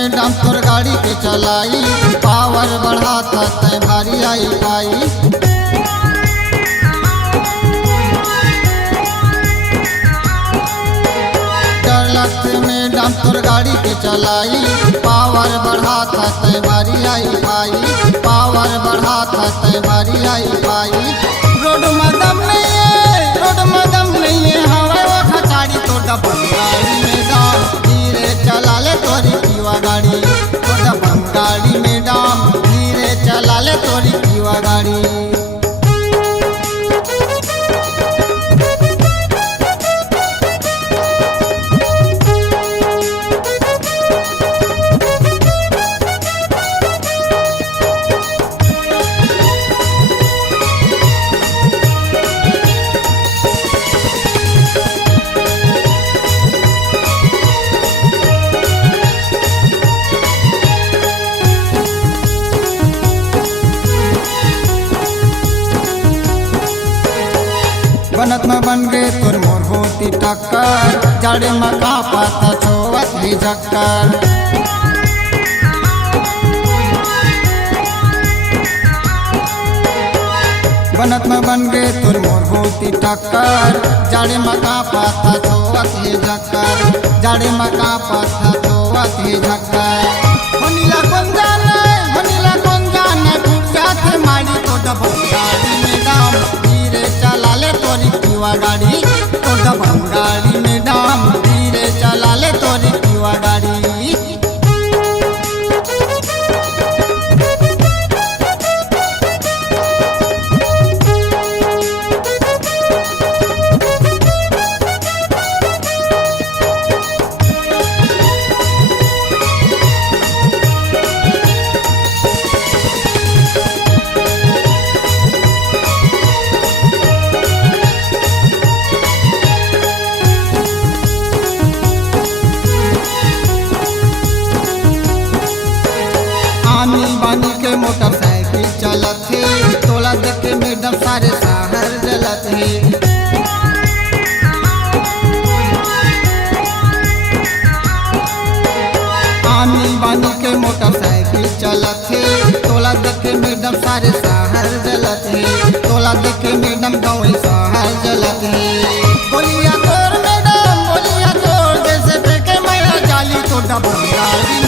मैडम तोर गाड़ी के चलाई, पावर बढ़ाता तय भारी आई पाई। मैडम तोर गाड़ी के चलाई, पावर बढ़ाता तय भारी आई पाई, पावर बढ़ाता तय भारी आई पाई। रोड में दम नहीं है, रोड में दम नहीं है, हवा वो खचाड़ी तो डबल गाड़ी में दाम धीरे चला ले तोरी पीवा गाड़ी, तो डबल गाड़ी में दाम धीरे चला ले तोरी पीवा गाड़ी। बनत में बन गए तोर मोर होती टक्कर, जाड़े में का पाता छोवत ही झक्कर। बनत में बन गए तोर मोर होती टक्कर, जाड़े में का पाता छोवत ही झक्कर, जाड़े में का पाता छोवत ही झक्कर। होनीला कौन जाने टूट जाते मारी तो डबल गाड़ी में दाम धीरे चला ले तोरी पीवा गाड़ी, तो डबल गाड़ी में दाम धीरे चला ले तोरी पीवा गाड़ी। आनी बानी के मोटरसाइकिल चलत है, तोला देख के मैडम सारे शहर जलत है। आनी बानी के मोटरसाइकिल चलत है, तोला देख के मैडम सारे शहर जलत है, तोला देख के मैडम गाँव शहर जलत है। बोलिया तोर मैडम बोलिया तोर, जैसे फेंके मैया जाली तो डबल गाड़ी